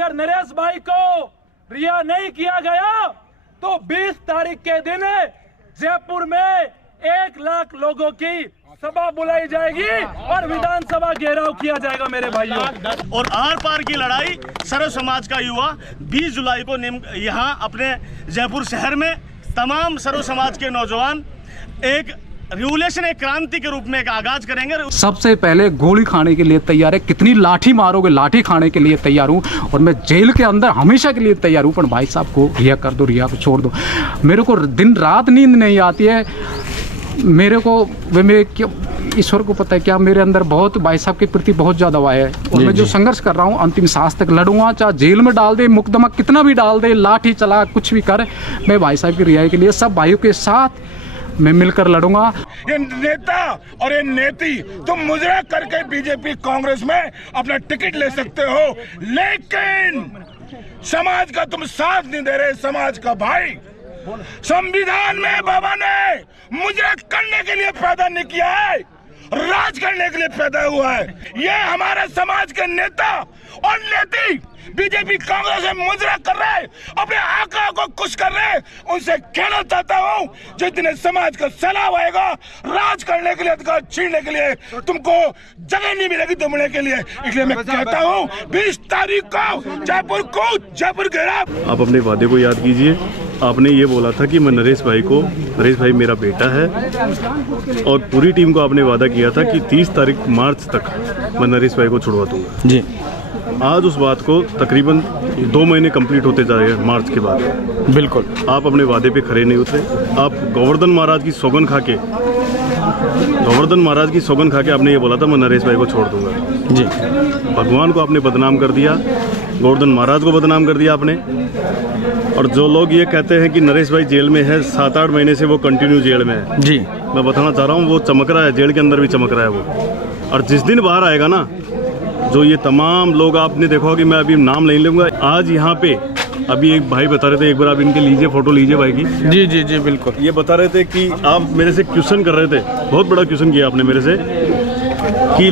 अगर नरेश भाई को रिहा नहीं किया गया तो 20 तारीख के दिन जयपुर में 1 लाख लोगों की सभा बुलाई जाएगी और विधानसभा घेराव किया जाएगा मेरे भाइयों। और आर पार की लड़ाई सर्व समाज का युवा 20 जुलाई को यहाँ अपने जयपुर शहर में तमाम सर्व समाज के नौजवान एक रिवोल्यूशन, एक क्रांति के रूप में एक आगाज करेंगे। सबसे पहले गोली खाने के लिए तैयार है, कितनी लाठी मारोगे, लाठी खाने के लिए तैयार हूँ और मैं जेल के अंदर हमेशा के लिए तैयार हूँ। पर भाई साहब को रिहा कर दो, रिहा को छोड़ दो। मेरे को दिन रात नींद नहीं आती है। मेरे को ईश्वर को पता है क्या मेरे अंदर बहुत भाई साहब के प्रति बहुत ज़्यादा हुआ है और मैं जो संघर्ष कर रहा हूँ अंतिम सांस तक लड़ूंगा, चाहे जेल में डाल दे, मुकदमा कितना भी डाल दे, लाठी चला, कुछ भी कर, मैं भाई साहब की रिहाई के लिए सब भाइयों के साथ मैं मिलकर लड़ूंगा। ये नेता और ये नेती तुम मुजरा करके बीजेपी कांग्रेस में अपना टिकट ले सकते हो, लेकिन समाज का तुम साथ नहीं दे रहे। समाज का भाई संविधान में बाबा ने मुजरा करने के लिए पैदा नहीं किया है, राज करने के लिए पैदा हुआ है। ये हमारे समाज के नेता और नेती बीजेपी कांग्रेस में मुजरा कर रहे, अपने आका को खुश कर रहे। उनसे कहना चाहता हूँ जितने समाज का सलाह आएगा राज करने के लिए, अधिकार छीनने के लिए तुमको जगह नहीं मिलेगी दमने के लिए। इसलिए मैं कहता हूँ 20 तारीख को जयपुर घेराव। आप अपने वादे को याद कीजिए। आपने ये बोला था कि मैं नरेश भाई मेरा बेटा है और पूरी टीम को आपने वादा किया था कि 30 तारीख मार्च तक मैं नरेश भाई को छुड़वा दूंगा जी। आज उस बात को तकरीबन 2 महीने कंप्लीट होते जा रहे हैं मार्च के बाद। बिल्कुल आप अपने वादे पे खरे नहीं उतरे। आप गोवर्धन महाराज की सौगंध खा के आपने ये बोला था मैं नरेश भाई को छोड़ दूंगा जी। भगवान को आपने बदनाम कर दिया, गोवर्धन महाराज को बदनाम कर दिया आपने। और जो लोग ये कहते हैं कि नरेश भाई जेल में है, 7-8 महीने से वो कंटिन्यू जेल में है जी। मैं बताना चाह रहा हूँ वो चमक रहा है, जेल के अंदर भी चमक रहा है वो। और जिस दिन बाहर आएगा ना, जो ये तमाम लोग आपने देखा होगा कि मैं अभी नाम नहीं लूँगा। आज यहाँ पे अभी एक भाई बता रहे थे, एक बार आप इनके लीजिए फोटो लीजिए भाई की। जी जी जी बिल्कुल। ये बता रहे थे कि आप मेरे से क्वेश्चन कर रहे थे, बहुत बड़ा क्वेश्चन किया आपने मेरे से कि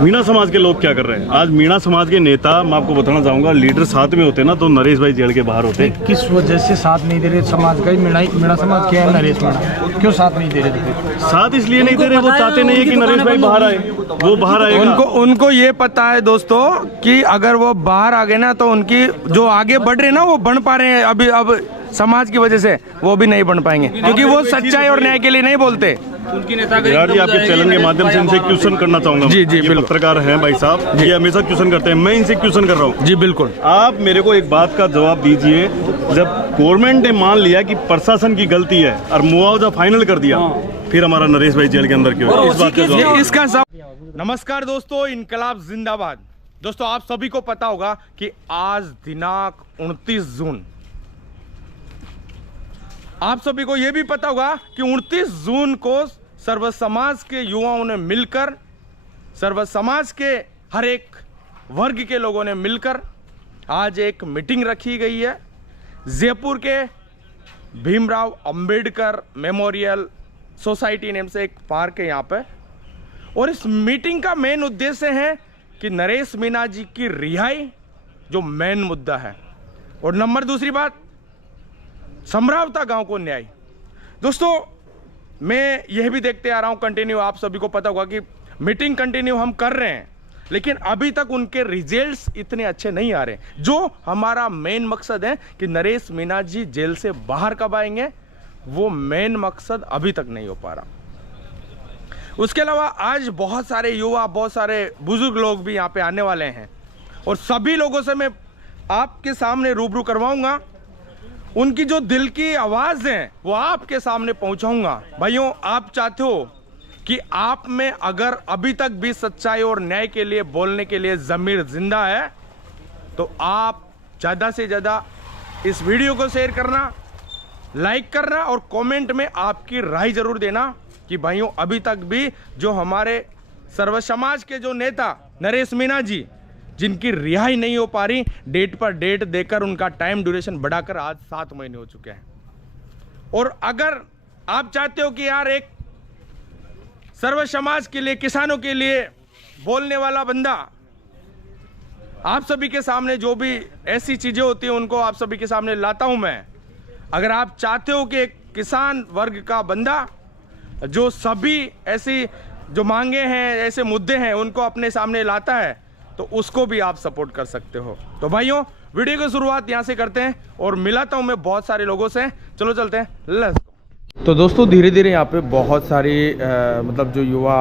मीणा समाज के लोग क्या कर रहे हैं। आज मीणा समाज के नेता, मैं आपको बताना चाहूँगा, लीडर साथ में होते ना तो नरेश भाई जेल के बाहर होते। किस वजह से साथ नहीं दे रहे समाज का? मीणा समाज क्या है, नरेश मीणा क्यों साथ नहीं दे रहे थे? साथ इसलिए नहीं दे रहे, वो चाहते नहीं है कि नरेश भाई बाहर आए, वो बाहर आएगा। उनको ये पता है दोस्तों कि अगर वो बाहर आ गए ना तो उनकी जो आगे बढ़ रहे ना वो बढ़ पा रहे हैं, अभी अब समाज की वजह से वो भी नहीं बन पाएंगे क्योंकि वो सच्चाई और न्याय के लिए नहीं बोलते। उनकी नेता विराट जी, आपके चैनल के माध्यम से इनसे क्वेश्चन करना चाहूंगा। जी जी ये पत्रकार हैं भाई साहब, ये हमेशा क्वेश्चन करते हैं, मैं इनसे क्वेश्चन कर रहा हूँ। जी बिल्कुल। आप मेरे को एक बात का जवाब दीजिए, जब गवर्नमेंट ने मान लिया कि प्रशासन की गलती है और मुआवजा फाइनल कर दिया, फिर हमारा नरेश भाई जेल के अंदर क्यों? इस बात का इसका नमस्कार दोस्तों, इनकलाब जिंदाबाद। दोस्तों आप सभी को पता होगा कि आज दिनांक 29 जून, आप सभी को यह भी पता होगा कि 29 जून को सर्व समाज के युवाओं ने मिलकर, सर्व समाज के हर एक वर्ग के लोगों ने मिलकर आज एक मीटिंग रखी गई है जयपुर के Bhimrao Ambedkar memorial society name से एक पार्क है यहाँ पे। और इस मीटिंग का मेन उद्देश्य है कि नरेश मीणा जी की रिहाई जो मेन मुद्दा है, और नंबर दूसरी बात समरावता गांव को न्याय। दोस्तों मैं यह भी देखते आ रहा हूं कंटिन्यू, आप सभी को पता होगा कि मीटिंग कंटिन्यू हम कर रहे हैं, लेकिन अभी तक उनके रिजल्ट्स इतने अच्छे नहीं आ रहे। जो हमारा मेन मकसद है कि नरेश मीणा जी जेल से बाहर कब आएंगे, वो मेन मकसद अभी तक नहीं हो पा रहा। उसके अलावा आज बहुत सारे युवा, बहुत सारे बुजुर्ग लोग भी यहाँ पे आने वाले हैं और सभी लोगों से मैं आपके सामने रूबरू करवाऊंगा। उनकी जो दिल की आवाज है वो आपके सामने पहुंचाऊंगा। भाइयों, आप चाहते हो कि आप में अगर अभी तक भी सच्चाई और न्याय के लिए बोलने के लिए ज़मीर जिंदा है तो आप ज़्यादा से ज़्यादा इस वीडियो को शेयर करना, लाइक करना और कमेंट में आपकी राय जरूर देना कि भाइयों अभी तक भी जो हमारे सर्व समाज के जो नेता नरेश मीणा जी, जिनकी रिहाई नहीं हो पा रही, डेट पर डेट देकर उनका टाइम ड्यूरेशन बढ़ाकर आज 7 महीने हो चुके हैं। और अगर आप चाहते हो कि यार एक सर्व समाज के लिए, किसानों के लिए बोलने वाला बंदा आप सभी के सामने जो भी ऐसी चीज़ें होती हैं उनको आप सभी के सामने लाता हूं मैं। अगर आप चाहते हो कि एक किसान वर्ग का बंदा जो सभी ऐसी जो मांगे हैं, ऐसे मुद्दे हैं, उनको अपने सामने लाता है, तो उसको भी आप सपोर्ट कर सकते हो। तो भाइयों, वीडियो की शुरुआत यहाँ से करते हैं और मिलाता हूँ मैं बहुत सारे लोगों से। चलो चलते हैं, लेट्स। तो दोस्तों, धीरे धीरे यहाँ पे बहुत सारी मतलब जो युवा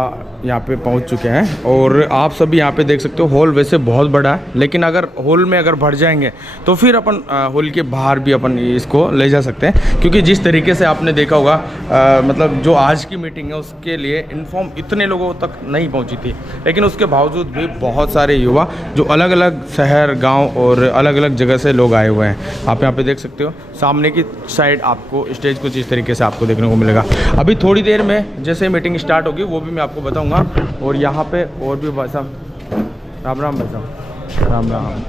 यहाँ पे पहुँच चुके हैं और आप सभी यहाँ पे देख सकते हो। हॉल वैसे बहुत बड़ा है, लेकिन अगर हॉल में अगर भर जाएंगे तो फिर अपन हॉल के बाहर भी अपन इसको ले जा सकते हैं, क्योंकि जिस तरीके से आपने देखा होगा मतलब जो आज की मीटिंग है उसके लिए इन्फॉर्म इतने लोगों तक नहीं पहुँची थी, लेकिन उसके बावजूद भी बहुत सारे युवा जो अलग अलग शहर, गाँव और अलग अलग जगह से लोग आए हुए हैं। आप यहाँ पर देख सकते हो सामने की साइड आपको स्टेज कुछ इस तरीके से आपको देखने को मिलेगा। अभी थोड़ी देर में जैसे मीटिंग स्टार्ट होगी वो भी मैं आपको बताऊंगा। और यहाँ पे और भी भाई साहब, राम राम भाई साहब, राम राम।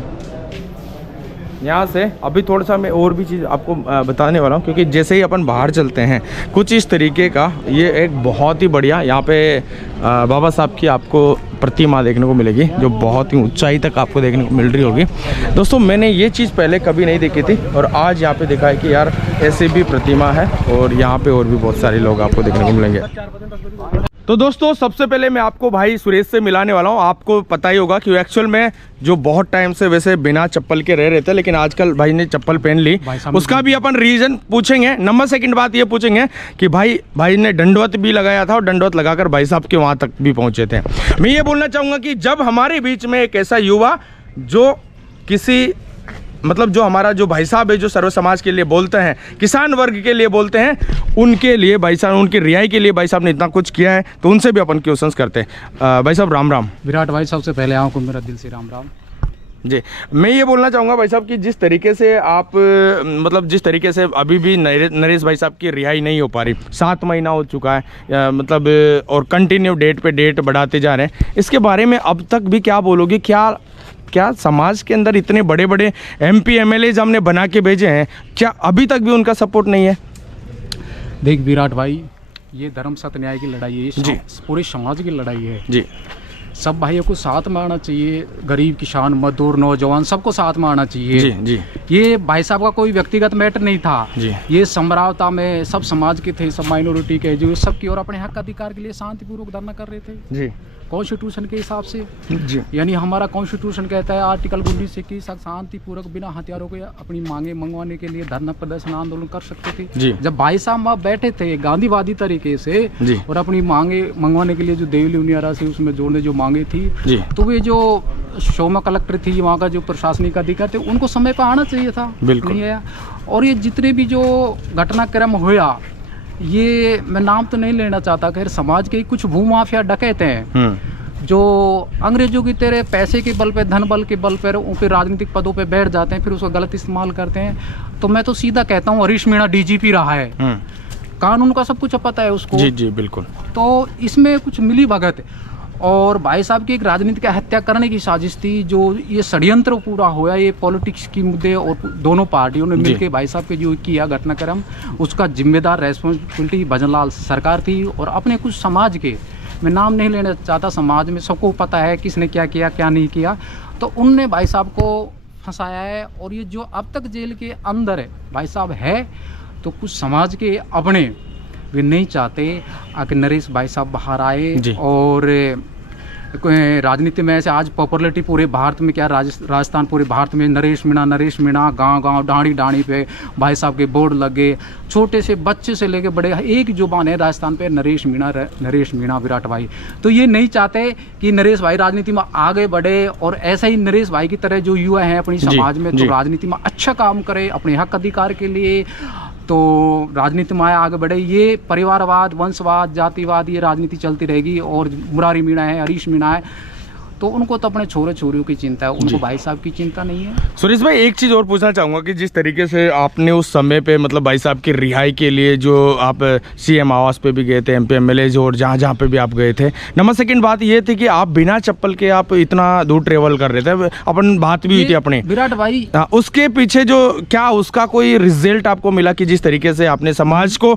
यहाँ से अभी थोड़ा सा मैं और भी चीज़ आपको बताने वाला हूँ, क्योंकि जैसे ही अपन बाहर चलते हैं कुछ इस तरीके का ये एक बहुत ही बढ़िया यहाँ पे बाबा साहब की आपको प्रतिमा देखने को मिलेगी, जो बहुत ही ऊंचाई तक आपको देखने को मिल रही होगी। दोस्तों, मैंने ये चीज़ पहले कभी नहीं देखी थी और आज यहाँ पे देखा है कि यार ऐसे भी प्रतिमा है और यहाँ पे और भी बहुत सारे लोग आपको देखने को मिलेंगे। तो दोस्तों, सबसे पहले मैं आपको भाई सुरेश से मिलाने वाला हूँ। आपको पता ही होगा कि एक्चुअल में जो बहुत टाइम से वैसे बिना चप्पल के रह रहे थे, लेकिन आजकल भाई ने चप्पल पहन ली, उसका भी अपन रीज़न पूछेंगे। नंबर सेकंड बात ये पूछेंगे कि भाई ने दंडवत भी लगाया था और दंडवत लगाकर भाई साहब के वहाँ तक भी पहुँचे थे। मैं ये बोलना चाहूँगा कि जब हमारे बीच में एक ऐसा युवा जो किसी मतलब जो हमारा जो भाई साहब है, जो सर्व समाज के लिए बोलते हैं, किसान वर्ग के लिए बोलते हैं, उनके लिए भाई साहब, उनकी रिहाई के लिए भाई साहब ने इतना कुछ किया है, तो उनसे भी अपन क्वेश्चंस करते हैं। भाई साहब राम राम। विराट भाई, सबसे पहले आपको मेरा दिल से राम राम जी। मैं ये बोलना चाहूँगा भाई साहब कि जिस तरीके से आप मतलब जिस तरीके से अभी भी नरेश भाई साहब की रिहाई नहीं हो पा रही, 7 महीना हो चुका है मतलब, और कंटिन्यू डेट पे डेट बढ़ाते जा रहे हैं, इसके बारे में अब तक भी क्या बोलोगे? क्या समाज के अंदर इतने बड़े बड़े MP MLAs हमने बना के भेजे हैं, क्या अभी तक भी उनका सपोर्ट नहीं है? देख विराट भाई, ये धर्म सत्य न्याय की लड़ाई है, ये पूरे समाज की लड़ाई है जी। सब भाइयों को साथ में आना चाहिए, गरीब, किसान, मजदूर, नौजवान, सबको साथ में आना चाहिए जी जी। ये भाई साहब का कोई व्यक्तिगत मैटर नहीं था जी। ये समरावता में सब समाज के थे, सब माइनॉरिटी के, जो सब की और अपने हक अधिकार के लिए शांतिपूर्वक धरना कर रहे थे जी, कॉन्स्टिट्यूशन के हिसाब से जी। यानी हमारा कॉन्स्टिट्यूशन कहता है आर्टिकल 19 से कि शांतिपूर्वक बिना हथियारों के अपनी मांगे मंगवाने के लिए धरना प्रदर्शन आंदोलन कर सकते थे जी। जब भाई साहब वहाँ बैठे थे गांधीवादी तरीके से जी। और अपनी मांगे मंगवाने के लिए जो देवली उनियारा से उसमें जोड़ने जो मांगे थी जी। तो वे जो शोमा कलेक्टर थी, वहाँ का जो प्रशासनिक अधिकारी थे, उनको समय पर आना चाहिए था, बिल्कुल नहीं आया। और ये जितने भी जो घटनाक्रम हुआ, ये मैं नाम तो नहीं लेना चाहता, खैर समाज के कुछ भूमाफिया डकैते हैं जो अंग्रेजों की तरह पैसे के बल पे, धन बल के बल पर उन पे राजनीतिक पदों पे बैठ जाते हैं, फिर उसका गलत इस्तेमाल करते हैं। तो मैं तो सीधा कहता हूँ, हरीश मीणा DGP रहा है, कानून का सब कुछ पता है उसको। जी जी बिल्कुल। तो इसमें कुछ मिली भगत और भाई साहब की एक राजनीतिक हत्या करने की साजिश थी, जो ये षड्यंत्र पूरा हुआ, ये पॉलिटिक्स की मुद्दे और दोनों पार्टियों ने मिलकर भाई साहब के जो किया घटनाक्रम, उसका जिम्मेदार रेस्पॉन्सिबिलिटी भजनलाल सरकार थी। और अपने कुछ समाज के, मैं नाम नहीं लेना चाहता, समाज में सबको पता है किसने क्या किया क्या नहीं किया, तो उनने भाई साहब को फंसाया है। और ये जो अब तक जेल के अंदर है भाई साहब है, तो कुछ समाज के अपने वे नहीं चाहते कि नरेश भाई साहब बाहर आए। और राजनीति में ऐसे आज पॉपुलरिटी पूरे भारत में, क्या राजस्थान पूरे भारत में नरेश मीणा गांव डाणी पे भाई साहब के बोर्ड लगे, छोटे से बच्चे से लेके बड़े एक जुबान है राजस्थान पे, नरेश मीणा विराट भाई। तो ये नहीं चाहते कि नरेश भाई राजनीति में आगे बढ़े और ऐसे ही नरेश भाई की तरह जो युवा हैं अपनी समाज में, तो राजनीति में अच्छा काम करे अपने हक अधिकार के लिए, तो राजनीति में आगे बढ़े। ये परिवारवाद, वंशवाद, जातिवाद, ये राजनीति चलती रहेगी। और मुरारी मीणा है, हरीश मीणा है, तो उनको तो अपने छोरे छोरियों की चिंता है, उनको भाई साहब की चिंता नहीं है। सुरेश भाई, एक चीज़ और पूछना चाहूँगा कि जिस तरीके से आपने उस समय पे मतलब भाई साहब की रिहाई के लिए जो आप CM आवास पे भी गए थे, MP MLAs और जहाँ पे भी आप गए थे, नंबर सेकंड बात ये थी कि आप बिना चप्पल के आप इतना दूर ट्रेवल कर रहे थे, अपन बात भी हुई थी अपने विराट भाई, उसके पीछे जो क्या उसका कोई रिजल्ट आपको मिला कि जिस तरीके से आपने समाज को,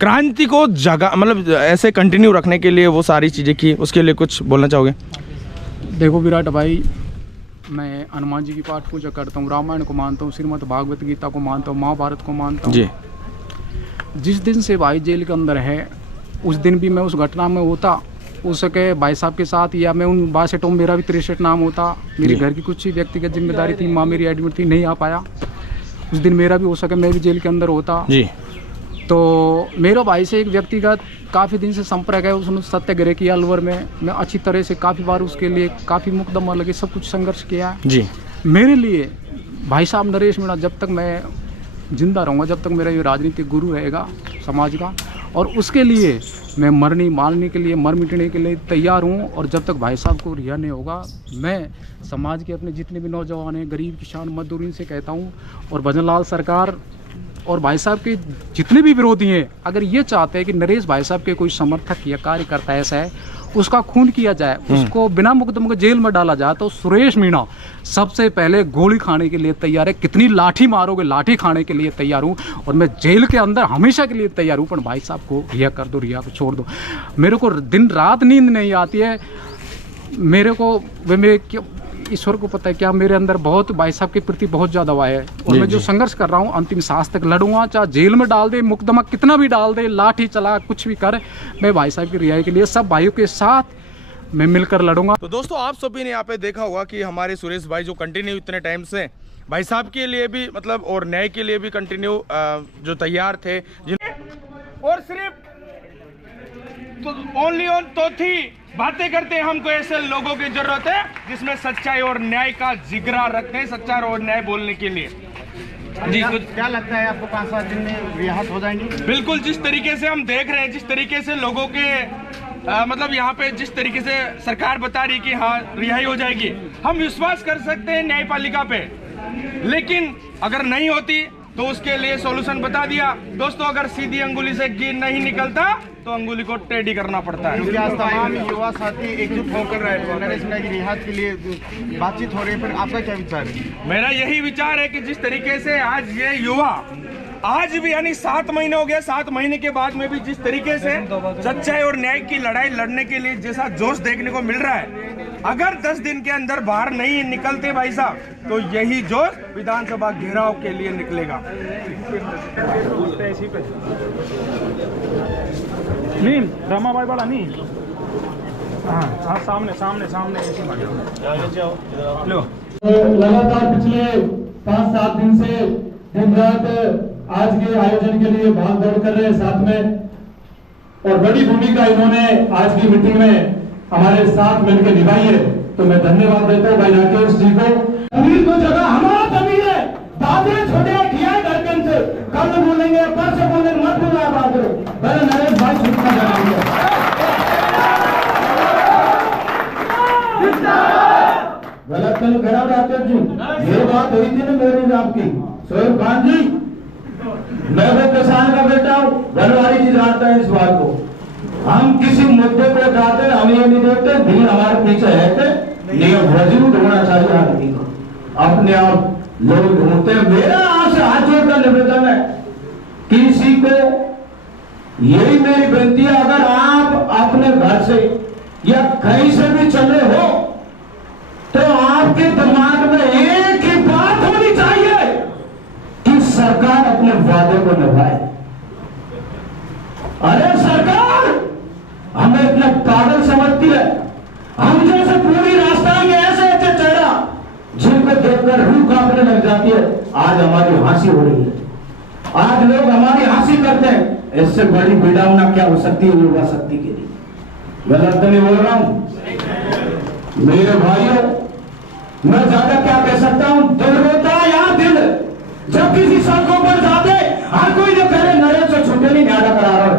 क्रांति को जगा मतलब ऐसे कंटिन्यू रखने के लिए वो सारी चीज़ें की, उसके लिए कुछ बोलना चाहोगे? देखो विराट भाई, मैं हनुमान जी की पाठ पूजा करता हूँ, रामायण को मानता हूँ, श्रीमद् भागवत गीता को मानता हूँ, महाभारत को मानता हूँ। जी जिस दिन से भाई जेल के अंदर है, उस दिन भी मैं उस घटना में होता, उसके भाई साहब के साथ, या मैं उन बासठों, मेरा भी 63 नाम होता। मेरे घर की कुछ ही व्यक्तिगत जिम्मेदारी थी, माँ मेरी एडमिट थी, नहीं आ पाया। उस दिन मेरा भी हो सके, मैं भी जेल के अंदर होता। जी तो मेरे भाई से एक व्यक्तिगत काफ़ी दिन से संपर्क है, उसने सत्याग्रह किया अलवर में। मैं अच्छी तरह से काफ़ी बार उसके लिए काफ़ी मुकदमा लगे, सब कुछ संघर्ष किया। जी मेरे लिए भाई साहब नरेश मीणा जब तक मैं जिंदा रहूँगा, जब तक मेरा ये राजनीतिक गुरु रहेगा समाज का, और उसके लिए मैं मरने मारने के लिए, मर मिटने के लिए तैयार हूँ। और जब तक भाई साहब को रिहा नहीं होगा, मैं समाज के अपने जितने भी नौजवान हैं, गरीब किसान मजदूर, इनसे कहता हूँ, और भजन लाल सरकार और भाई साहब के जितने भी विरोधी हैं, अगर ये चाहते हैं कि नरेश भाई साहब के कोई समर्थक या कार्यकर्ता ऐसा है, उसका खून किया जाए, उसको बिना मुकदमे के जेल में डाला जाए, तो सुरेश मीणा सबसे पहले गोली खाने के लिए तैयार है। कितनी लाठी मारोगे, लाठी खाने के लिए तैयार हूँ, और मैं जेल के अंदर हमेशा के लिए तैयार हूँ। पर भाई साहब को रिहा कर दो, रिहा को छोड़ दो। मेरे को दिन रात नींद नहीं आती है। मेरे को मेरे ईश्वर को पता है क्या मेरे अंदर बहुत भाई साहब के प्रति बहुत ज़्यादा हुआ है। और मैं जो संघर्ष कर रहा हूँ, अंतिम सांस तक लड़ूंगा, चाहे जेल में डाल दे, मुकदमा कितना भी डाल दे, लाठी चला, कुछ भी कर, मैं भाई साहब की रिहाई के लिए सब भाइयों के साथ मैं मिलकर लड़ूंगा। तो दोस्तों, आप सभी ने यहाँ पे देखा होगा कि हमारे सुरेश भाई जो कंटिन्यू इतने टाइम से भाई साहब के लिए भी मतलब और न्याय के लिए भी कंटिन्यू जो तैयार थे, और सिर्फ तो ओनली ऑन तो थी बातें करते हैं। हमको ऐसे लोगों की जरूरत है जिसमें सच्चाई और न्याय का जिगरा रखते हैं, सच्चाई और न्याय बोलने के लिए। जी कुछ क्या लगता है आपको 5-7 दिन में रिहाई हो जाएंगे? बिल्कुल, जिस तरीके से हम देख रहे हैं, जिस तरीके से लोगों के मतलब यहाँ पे जिस तरीके से सरकार बता रही है कि हाँ रिहाई हो जाएगी, हम विश्वास कर सकते हैं न्यायपालिका पे। लेकिन अगर नहीं होती तो उसके लिए सॉल्यूशन बता दिया दोस्तों। अगर सीधी अंगुली से घी नहीं निकलता तो अंगुली को टेढ़ी करना पड़ता है। क्योंकि आज तमाम युवा साथी एकजुट होकर रहे हैं, नरेश मीणा की रिहाई के लिए बातचीत हो रही है, फिर आपका क्या विचार है? मेरा यही विचार है कि जिस तरीके से आज ये युवा आज भी यानी 7 महीने हो गए, 7 महीने के बाद में भी जिस तरीके से सच्चाई और न्याय की लड़ाई लड़ने के लिए जैसा जोश देखने को मिल रहा है, अगर 10 दिन के अंदर बाहर नहीं निकलते भाई साहब, तो यही जोश विधानसभा घेराव के लिए निकलेगा। नहीं रमाबाई वाला नहीं, हाँ सामने सामने सामने लो। लगातार पिछले 5-7 दिन से दिन रात आज के आयोजन के लिए भाग दौड़ कर रहे हैं साथ में, और बड़ी भूमिका इन्होंने आज की मीटिंग में हमारे साथ मिलकर निभाई है। तो मैं धन्यवाद देता हूँ भाई राकेश जी को। अमीर को जगह हमारा जमीन है, दादे छोटे किया धड़कन से, कल बोलेंगे परसों बोलेंगे, मत बोलना बात पहले नरेश भाई छुटना जाएंगे। गलत तो खड़ा राकेश जी, ये बात हुई थी ना मेरी आपकी सोहेब खान जी, मैं वो किसान का बेटा हूँ, बनवारी जी जानता है इस बात को। हम किसी मुद्दे को उठाते, हम ये नहीं देखते भीड़ हमारे पीछे है थे, नियम वजूद होना चाहिए आदमी को, अपने आप लोग ढूंढते हैं। मेरा आपसे हाथ जोड़कर निवेदन है, किसी को यही मेरी विनती है, अगर आप अपने घर से या कहीं से भी चले हो तो आपके दिमाग में एक ही बात होनी चाहिए कि सरकार अपने वादे को निभाए। अरे सरकार हमें इतना पागल समझती है, हम जैसे पूरी रास्ता के ऐसे ऐसे चेहरा जिनको देखकर रूह कांपने लग जाती है। आज हमारी हंसी हो रही है, आज लोग हमारी हंसी करते हैं, इससे बड़ी विडंबना क्या हो सकती है युवा शक्ति के लिए? गलत तो नहीं बोल रहा हूं मेरे भाइयों, मैं ज्यादा क्या कह सकता हूं? दिल होता है यहाँ दिल, जब किसी सड़कों पर जाते हर कोई जो कह रहे नरेश से छूटे नहीं न्याडा करा रहा है,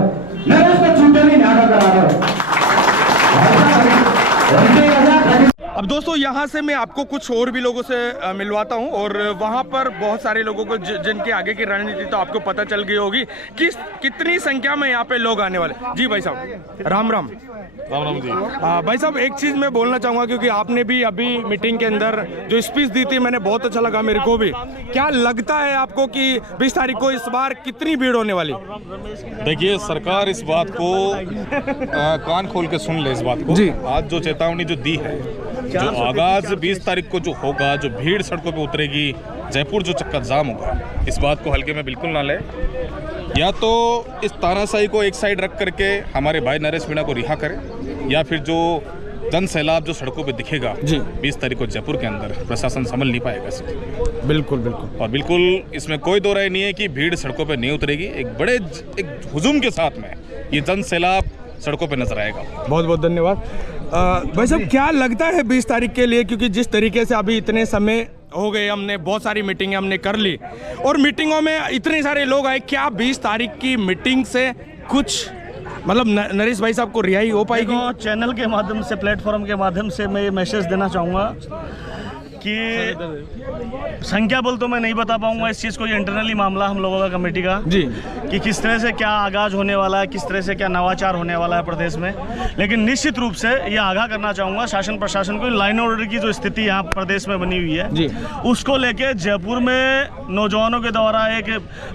नरेश को छूटे नहीं न्याडा करा रहा है। अब दोस्तों, यहाँ से मैं आपको कुछ और भी लोगों से मिलवाता हूँ, और वहाँ पर बहुत सारे लोगों को जिनके आगे की रणनीति तो आपको पता चल गई होगी कि कितनी संख्या में यहाँ पे लोग आने वाले। जी भाई साहब, राम राम। राम राम जी। भाई साहब, एक चीज़ मैं बोलना चाहूँगा, क्योंकि आपने भी अभी मीटिंग के अंदर जो स्पीच दी थी, मैंने बहुत अच्छा लगा मेरे को भी। क्या लगता है आपको कि 20 तारीख को इस बार कितनी भीड़ होने वाली? देखिए, सरकार इस बात को कान खोल के सुन ले, इस बात को। जी। आज जो चेतावनी जो दी है जो आगाज 20 तारीख को जो होगा, जो भीड़ सड़कों पे उतरेगी, जयपुर जो चक्का जाम होगा, इस बात को हल्के में बिल्कुल ना ले। या तो इस तानाशाही को एक साइड रख करके हमारे भाई नरेश मीणा को रिहा करें, या फिर जो जन सैलाब जो सड़कों पे दिखेगा जी 20 तारीख को जयपुर के अंदर, प्रशासन संभल नहीं पाएगा इसे। बिल्कुल बिल्कुल। और बिल्कुल इसमें कोई दो राय नहीं है कि भीड़ सड़कों पे नहीं उतरेगी। एक हुजूम के साथ में ये जन सैलाब सड़कों पे नजर आएगा। बहुत बहुत धन्यवाद। भाई साहब, क्या लगता है 20 तारीख के लिए, क्योंकि जिस तरीके से अभी इतने समय हो गए, हमने बहुत सारी मीटिंगें हमने कर ली और मीटिंगों में इतने सारे लोग आए, क्या 20 तारीख की मीटिंग से कुछ मतलब नरेश भाई साहब को रिहाई हो पाएगी? चैनल के माध्यम से, प्लेटफॉर्म के माध्यम से मैं ये मैसेज देना चाहूँगा कि संख्या बोल तो मैं नहीं बता पाऊंगा इस चीज़ को, ये इंटरनली मामला हम लोगों का कमेटी का जी, कि किस तरह से क्या आगाज होने वाला है, किस तरह से क्या नवाचार होने वाला है प्रदेश में। लेकिन निश्चित रूप से ये आगाह करना चाहूँगा शासन प्रशासन को, लाइन ऑर्डर की जो स्थिति यहाँ प्रदेश में बनी हुई है जी, उसको लेके जयपुर में नौजवानों के द्वारा एक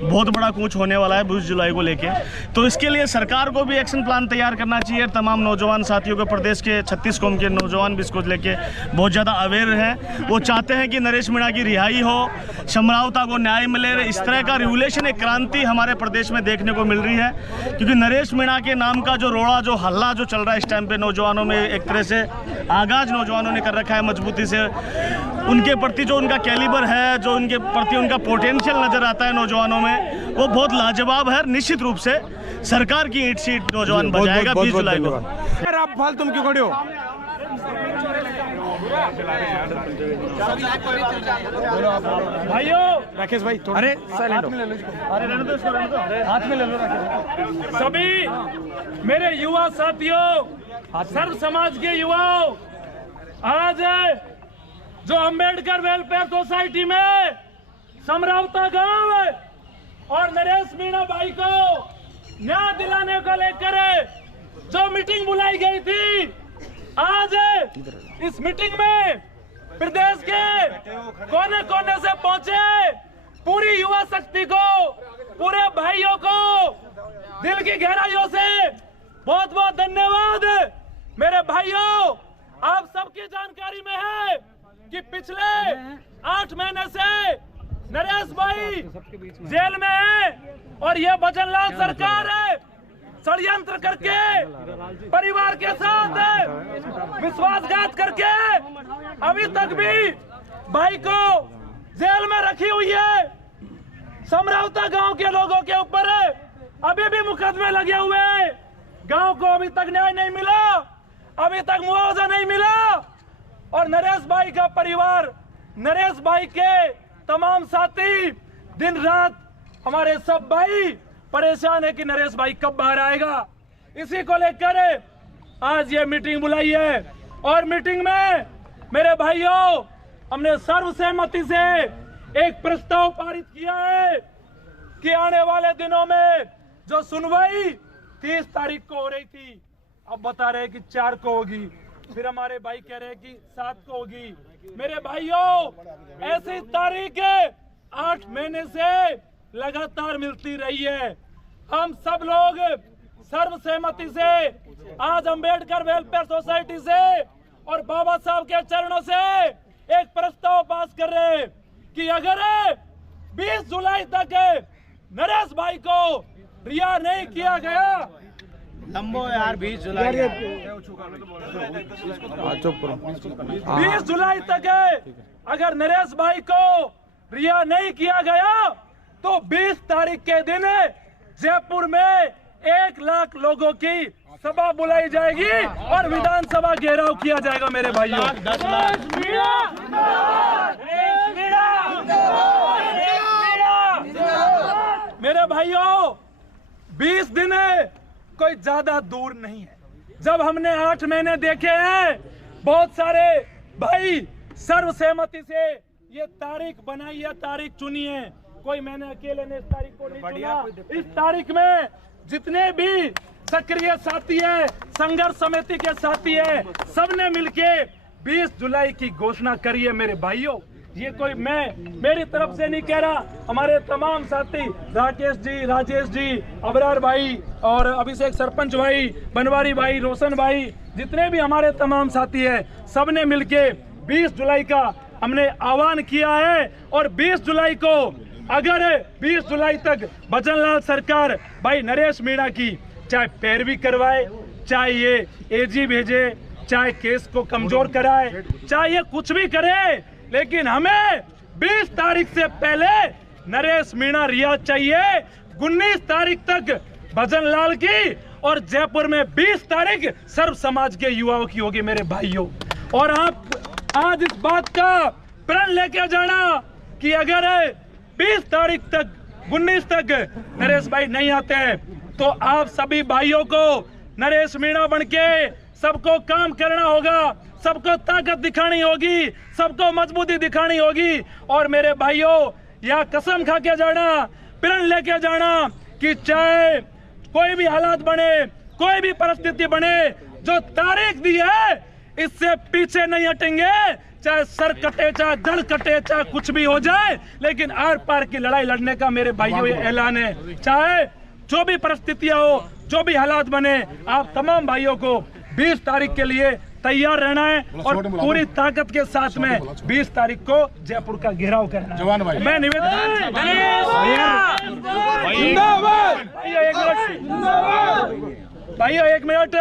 बहुत बड़ा कूच होने वाला है 20 जुलाई को लेके। तो इसके लिए सरकार को भी एक्शन प्लान तैयार करना चाहिए। तमाम नौजवान साथियों को, प्रदेश के 36 कौम के नौजवान भी इसको लेके बहुत ज़्यादा अवेयर हैं। वो चाहते हैं कि नरेश मीणा की रिहाई हो, समरावता को न्याय मिले। इस तरह का रिवोल्यूशन, एक क्रांति हमारे प्रदेश में देखने को मिल रही है, क्योंकि नरेश मीणा के नाम का जो रोड़ा, जो हल्ला जो चल रहा है इस टाइम पे नौजवानों में, एक तरह से आगाज नौजवानों ने कर रखा है मजबूती से। उनके प्रति जो उनका कैलिबर है, जो उनके प्रति उनका पोटेंशियल नजर आता है नौजवानों में, वो बहुत लाजवाब है। निश्चित रूप से सरकार की ईंट सीट नौजवान बजाएगा 20 जुलाई को। यार आप फाल तुम क्यों खड़े हो? भाइयों, राकेश भाई अरे साइलेंट हो। हाथ में ले लो राकेश। सभी मेरे युवा साथियों, सर्व समाज के युवाओं, आज जो अंबेडकर वेलफेयर सोसाइटी में समरावता गांव और नरेश मीणा भाई को न्याय दिलाने को लेकर जो मीटिंग बुलाई गई थी, आज इस मीटिंग में प्रदेश के कोने कोने से पहुंचे पूरी युवा शक्ति को, पूरे भाइयों को दिल की गहराइयों से बहुत बहुत धन्यवाद। मेरे भाइयों, आप सबकी जानकारी में है कि पिछले 8 महीने से नरेश भाई जेल में है और ये भजनलाल सरकार है षड्यंत्र करके परिवार के साथ विश्वासघात करके अभी तक भी भाई को जेल में रखी हुई है। समरावता गांव के लोगों के ऊपर अभी भी मुकदमे लगे हुए हैं। गांव को अभी तक न्याय नहीं मिला, अभी तक मुआवजा नहीं मिला और नरेश भाई का परिवार, नरेश भाई के तमाम साथी, दिन रात हमारे सब भाई परेशान है कि नरेश भाई कब बाहर आएगा। इसी को लेकर आज ये मीटिंग बुलाई है और मीटिंग में मेरे भाइयों, हमने सर्वसहमति से एक प्रस्ताव पारित किया है कि आने वाले दिनों में जो सुनवाई 30 तारीख को हो रही थी, अब बता रहे कि 4 को होगी, फिर हमारे भाई कह रहे कि 7 को होगी। मेरे भाइयों, ऐसी तारीख 8 महीने से लगातार मिलती रही है। हम सब लोग सर्वसहमति से आज अंबेडकर वेलफेयर सोसाइटी से और बाबा साहब के चरणों से एक प्रस्ताव पास कर रहे हैं कि अगर 20 जुलाई तक नरेश भाई को रिहा नहीं किया गया, लंबो यार 20 जुलाई 20 जुलाई तक अगर नरेश भाई को रिहा नहीं किया गया तो 20 तारीख के दिन जयपुर में 1 लाख लोगों की सभा बुलाई जाएगी और विधानसभा घेराव किया जाएगा। मेरे भाइयों, मेरे भाइयों, 20 दिन कोई ज्यादा दूर नहीं है। जब हमने 8 महीने देखे हैं, बहुत सारे भाई सर्वसहमति से ये तारीख बनाई है, तारीख चुनी है। कोई मैंने अकेले ने इस तारीख को नहीं चुना। इस तारीख में जितने भी सक्रिय साथी है, संघर्ष समिति के साथी है, सबने मिलके 20 जुलाई की घोषणा करी है। मेरे भाइयों, ये कोई मैं मेरी तरफ से नहीं कह रहा, हमारे तमाम साथी राकेश जी, राजेश जी, अबरार भाई और अभिषेक सरपंच भाई, बनवारी भाई, रोशन भाई, जितने भी हमारे तमाम साथी हैं, सबने मिलके 20 जुलाई का हमने आह्वान किया है। और 20 जुलाई को अगर 20 जुलाई तक भजनलाल सरकार भाई नरेश मीणा की चाहे पैरवी करवाए, चाहे ये एजी भेजे, चाहे केस को कमजोर कराए, चाहे ये कुछ भी करे, लेकिन हमें 20 तारीख से पहले नरेश मीणा रिहा चाहिए। 19 तारीख तक भजनलाल की और जयपुर में 20 तारीख सर्व समाज के युवाओं की होगी मेरे भाइयों। और आप आज इस बात का प्रण लेके जाना कि अगर 20 तारीख तक 19 तक नरेश भाई नहीं आते हैं तो आप सभी भाइयों को नरेश मीणा बनके सबको काम करना होगा, सबको ताकत दिखानी होगी, सबको मजबूती दिखानी होगी। और मेरे भाइयों यह कसम खा के जाना, प्रण लेके जाना कि चाहे कोई भी हालात बने, कोई भी परिस्थिति बने, जो तारीख दी है इससे पीछे नहीं हटेंगे, चाहे सर कटे, चाहे धड़ कटे, चाहे कुछ भी हो जाए, लेकिन आर पार की लड़ाई लड़ने का मेरे भाइयों ये ऐलान है। चाहे जो भी परिस्थितियां हो, जो भी हालात बने, आप तमाम भाइयों को 20 तारीख के लिए तैयार रहना है और पूरी ताकत के साथ में 20 तारीख को जयपुर का घेराव करना है। मैं निवेदन भाइयों एक मिनट,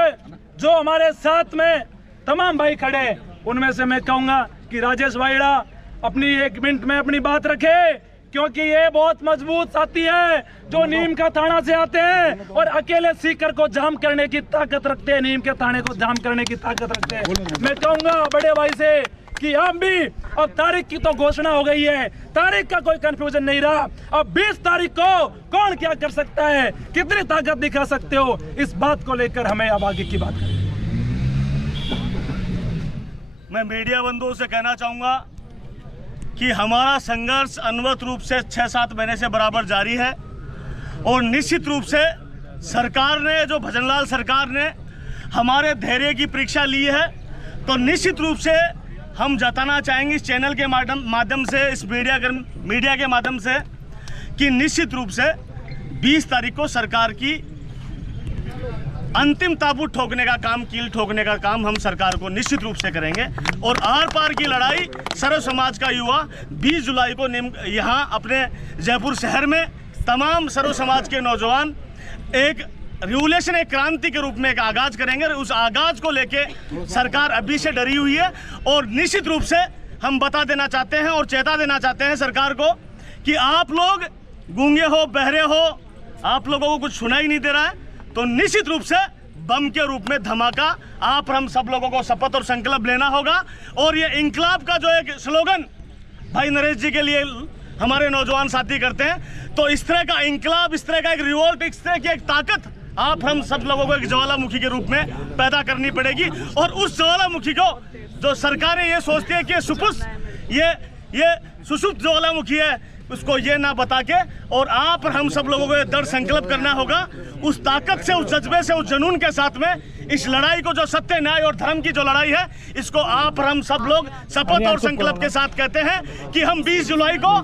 जो हमारे साथ में तमाम भाई खड़े हैं उनमें से मैं कहूंगा कि राजेश वाइड़ा अपनी 1 मिनट में अपनी बात रखे, क्योंकि ये बहुत मजबूत साथी है जो नीम का थाना से आते हैं और अकेले सीकर को जाम करने की ताकत रखते हैं, नीम के थाने को जाम करने की ताकत रखते हैं। मैं कहूंगा बड़े भाई से कि आप भी, अब तारीख की तो घोषणा हो गई है, तारीख का कोई कंफ्यूजन नहीं रहा। अब 20 तारीख को कौन क्या कर सकता है, कितनी ताकत दिखा सकते हो, इस बात को लेकर हमें अब आगे की बात करें। मैं मीडिया बंधुओं से कहना चाहूँगा कि हमारा संघर्ष अनवरत रूप से 6-7 महीने से बराबर जारी है और निश्चित रूप से सरकार ने, जो भजनलाल सरकार ने हमारे धैर्य की परीक्षा ली है, तो निश्चित रूप से हम जताना चाहेंगे इस चैनल के माध्यम से, इस मीडिया के माध्यम से कि निश्चित रूप से 20 तारीख को सरकार की अंतिम ताबूत ठोकने का काम, कील ठोकने का काम हम सरकार को निश्चित रूप से करेंगे। और आर पार की लड़ाई सर्व समाज का युवा 20 जुलाई को यहाँ अपने जयपुर शहर में तमाम सर्व समाज के नौजवान एक रिवोल्यूशन, एक क्रांति के रूप में एक आगाज करेंगे। उस आगाज को लेके सरकार अभी से डरी हुई है और निश्चित रूप से हम बता देना चाहते हैं और चेता देना चाहते हैं सरकार को कि आप लोग गूंगे हो, बहरे हो, आप लोगों को कुछ सुनाई नहीं दे रहा है, तो निश्चित रूप से बम के रूप में धमाका आप हम सब लोगों को शपथ और संकल्प लेना होगा। और ये इंकलाब का जो एक स्लोगन भाई नरेश जी के लिए हमारे नौजवान साथी करते हैं, तो इस तरह का इंकलाब, इस तरह का एक रिवोल्ट, इस तरह की एक ताकत आप हम सब लोगों को एक ज्वालामुखी के रूप में पैदा करनी पड़ेगी। और उस ज्वालामुखी को जो सरकारें ये सोचती है कि ये सुषुप्त ज्वालामुखी है, उसको ये ना बता के और आप और हम सब लोगों को दृढ़ संकल्प करना होगा, उस ताकत से, उस जज्बे से, उस जुनून के साथ में इस लड़ाई को, जो सत्य, न्याय और धर्म की जो लड़ाई है, इसको आप और हम सब लोग शपथ और संकल्प के साथ कहते हैं कि हम 20 जुलाई को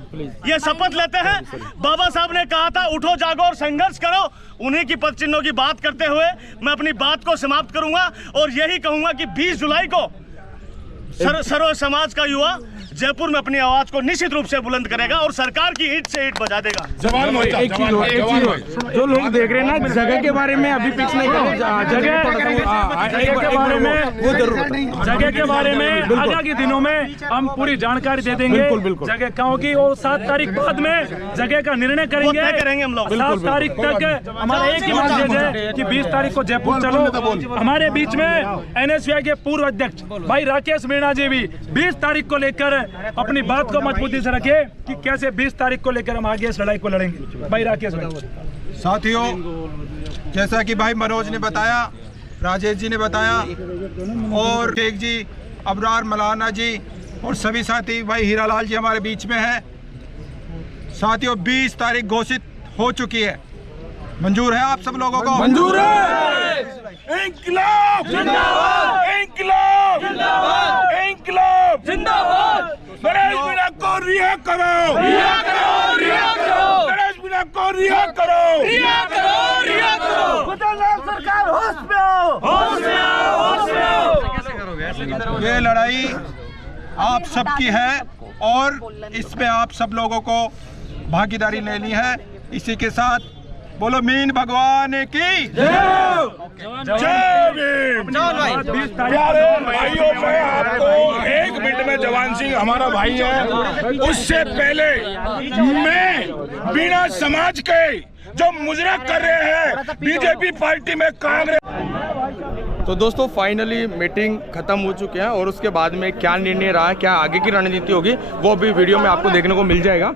ये शपथ लेते हैं। बाबा साहब ने कहा था उठो, जागो और संघर्ष करो, उन्हीं की पद चिन्हों की बात करते हुए मैं अपनी बात को समाप्त करूंगा और यही कहूंगा कि 20 जुलाई को सर्व समाज का युवा जयपुर में अपनी आवाज को निश्चित रूप से बुलंद करेगा और सरकार की ईंट से ईंट बजा देगा। एक चीज जो लोग देख रहे हैं ना, जगह के बारे में अभी फिक्स नहीं करें, जगह के बारे में आगे के दिनों में हम पूरी जानकारी दे देंगे। जगह क्योंकि वो 7 तारीख बाद में जगह का निर्णय करेंगे हम लोग। 7 तारीख तक हमारा एक ही मैसेज है कि 20 तारीख को जयपुर चलो। हमारे बीच में NSY के पूर्व अध्यक्ष भाई राकेश मीणा जी भी 20 तारीख को लेकर अपनी बात को मजबूती से रखे कि कैसे 20 तारीख को लेकर हम आगे इस लड़ाई को लड़ेंगे। भाई राकेश भाई। साथियों, जैसा कि भाई मनोज ने बताया, राजेश जी ने बताया और शेख जी, अबरार मौलाना जी और सभी साथी, भाई हीरालाल जी हमारे बीच में है। साथियों, 20 तारीख घोषित हो चुकी है। मंजूर है आप सब लोगों को? मंजूर है। इंकलाब जिंदाबाद, इंकलाब जिंदाबाद, इंकलाब जिंदाबाद। नरेश मीणा को रिहा करो, रिहा करो, रिहा करो, नरेश मीणा को रिहा करो, रिहा करो, रिहा करो। सरकार होश में आओ, होश में आओ, होश में आओ। ये लड़ाई आप सबकी है और इसमें आप सब लोगों को भागीदारी लेनी है। इसी के साथ बोलो मीन भगवान की जय भीम। प्यारे भाइयों, मैं आपको 1 मिनट में जवान सिंह हमारा भाई है, उससे पहले मैं बीना समाज के जो मुजरा कर रहे हैं बीजेपी पार्टी में कांग्रेस। तो दोस्तों फाइनली मीटिंग खत्म हो चुकी है और उसके बाद में क्या निर्णय रहा है, क्या आगे की रणनीति होगी, वो भी वीडियो में आपको देखने को मिल जाएगा।